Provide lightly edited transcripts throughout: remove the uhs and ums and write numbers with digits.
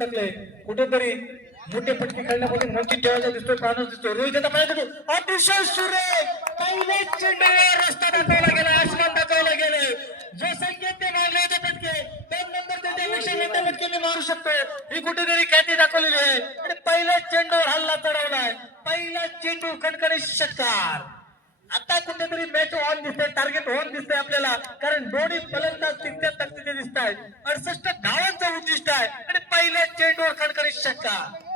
टाकले कुठेतरी मोठे पटके खेळण्यापासून वंचित ठेवायचा दिसतोय प्राणच दिसतोय रोहित आता पाहिजे अतिशय सुरेख पहिले चेंडूवर रस्ता दाखवला गेला आसमान दाखवला गेले जो संकेत ते मारले होते पटके त्यानंतर त्याच्यापेक्षा मोठे पटके मी मारू शकतो ही कुठेतरी ख्याती दाखवलेली आहे आणि पहिल्या चेंडूवर हल्ला चढवलाय पहिला चेंडू कणकणी षटकार आता कुठेतरी मॅच ऑन दिसते टार्गेट ऑन दिसतंय आपल्याला कारण दोन्ही फलंदाज तितक्या ताकदीचे दिसत आहेत 68 धावांचं उद्दिष्ट आहे आणि पहिल्या चेंडूवर कणकणी षटकार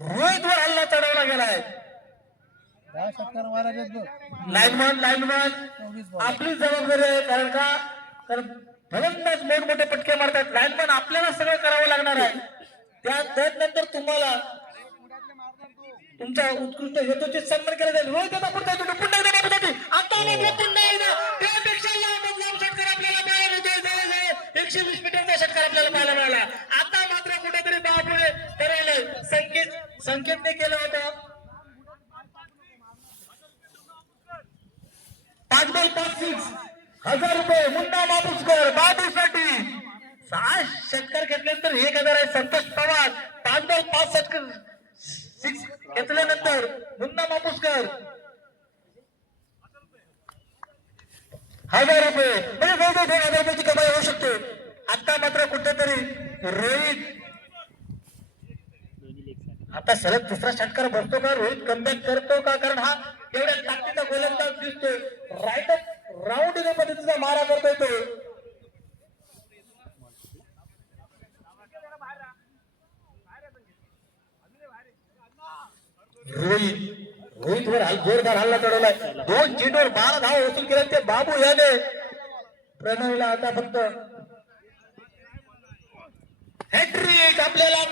रोहितवर हल्ला चढवला गेलाय लाईनमन आपली जबाबदारी आहे कारण फलंदाज मोठमोठे पटके मारतात लाईनमन आपल्याला सगळं करावं लागणार आहे त्यानंतर तुम्हाला तुमचा उत्कृष्ट हेतूचे सन्मान केला जाईल रोहित आता पुढचा पुन्हा एकदा बाबूसाठी आता पुन्हा एकदा त्यापेक्षा लांब षटकार आपल्याला मिळाला होता 120 मीटरचा षटकार आपल्याला पाहायला मिळाला आता मात्र कुठेतरी बाबूने ठरवलंय संकेतने केलं होतं 5 बॉल 5 सिक्स 1000 रुपये मुन्ना मापुसकर बाबूसाठी 6 षटकार घेतल्यानंतर 1000 आहे संतोष पवार 5 बॉल 5 षटकार 6 घेतल्यानंतर मुन्ना मापुसकर 1000 रुपये म्हणजे जवळजवळ 2000 रुपयाची कमाई होऊ शकते आता मात्र कुठेतरी रोहित आता सलग दुसरा षटकार बसतो का रोहित कमबॅक करतो का कारण हा एवढ्या ताकदीचा गोलंदाज दिसतोय राईट राऊंड पद्धतीचा मारा करतोय तो रोहित वर जोरदार हल्ला चढवलाय 2 चेंडूवर 12 धावा वसूल केल्या ते बाबू याने प्रणवला आता फक्त हॅट्रिक आपल्याला